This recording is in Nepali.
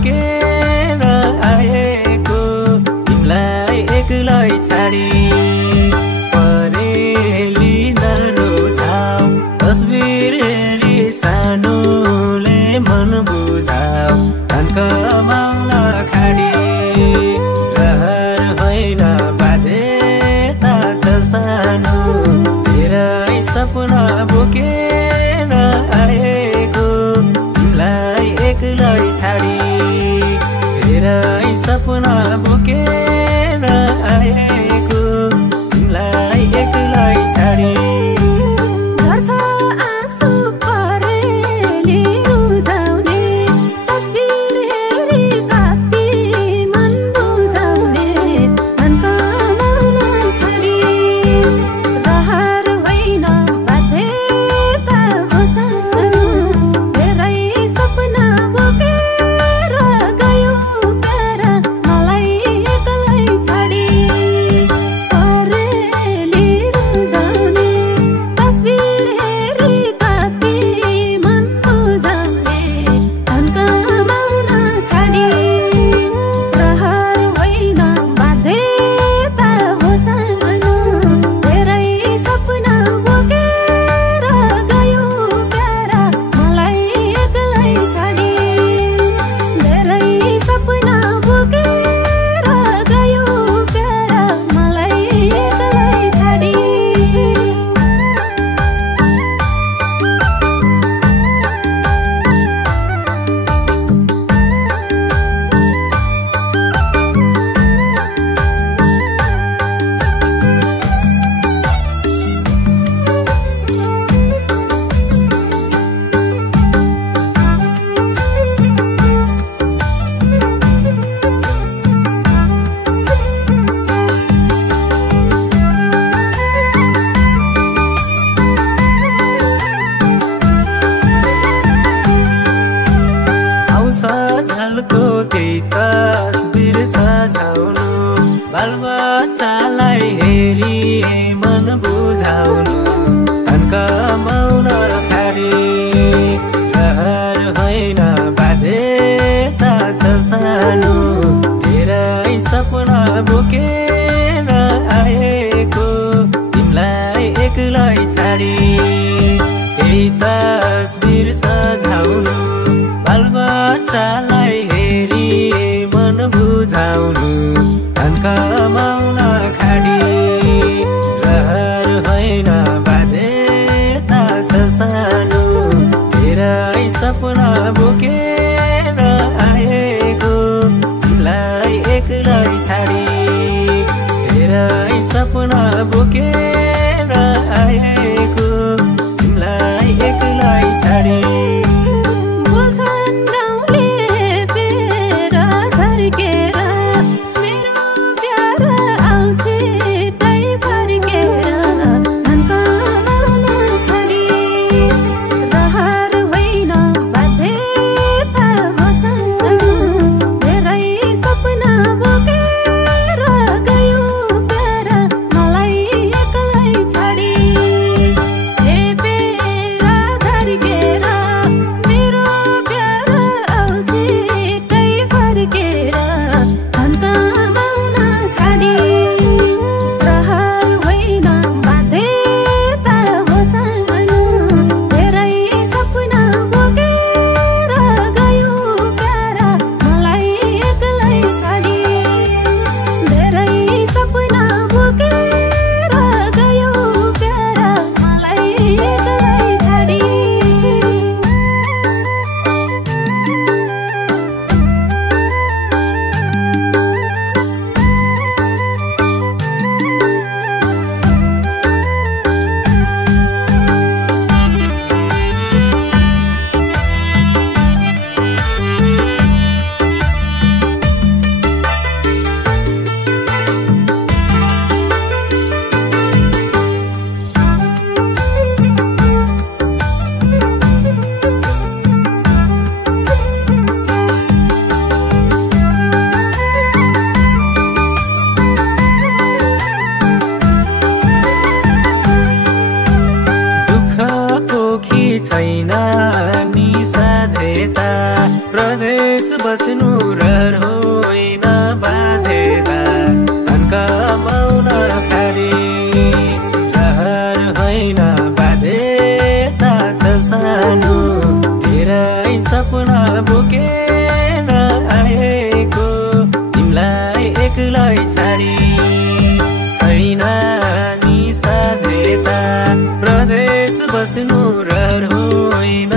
बोकेर आएको तिमीलाई एक्लै छाडी परेली नरोजाऊ तस्बिर हेरी सानोले मन बुझाऊ धन कमाउन खाडी रहर होइन बाध्यता छ सानो तेरै सपना बोकेर आएको तिमीलाई एक्लै छाडी तेरै सपना बोकेर आएको तिमीलाई एक्लै छाडी झल्को त्यही तस्बिर सजाउनु बालबच्चालाई हेरी मन बुझाउनु धन कमाउन खाडी रहर होइन बाध्यता छ सानो तेरै सपना बोकेर आएको तिमीलाई एक्लै छाडी त्यही तस्बिर सजाउनु बालबच्चालाई हेरी मन बुझाउनु धन कमाउन खाडी रहर होइन बाध्यता छ सानो तेरै सपना बोकेर आएको तिमीलाई एक्लै छाडी तेरै सपना बोकेर आएको तिमीलाई एक्लै छाडी छैन नि साध्यता प्रदेश बस्नु रहर होइन बाध्यता धन कमाउन खाडी रहर होइन बाध्यता छ सानो धेरै सपना बोकेर आएको तिमीलाई एक्लै छाडी छैन नि साध्यता प्रदेश बस्नु रहर होइन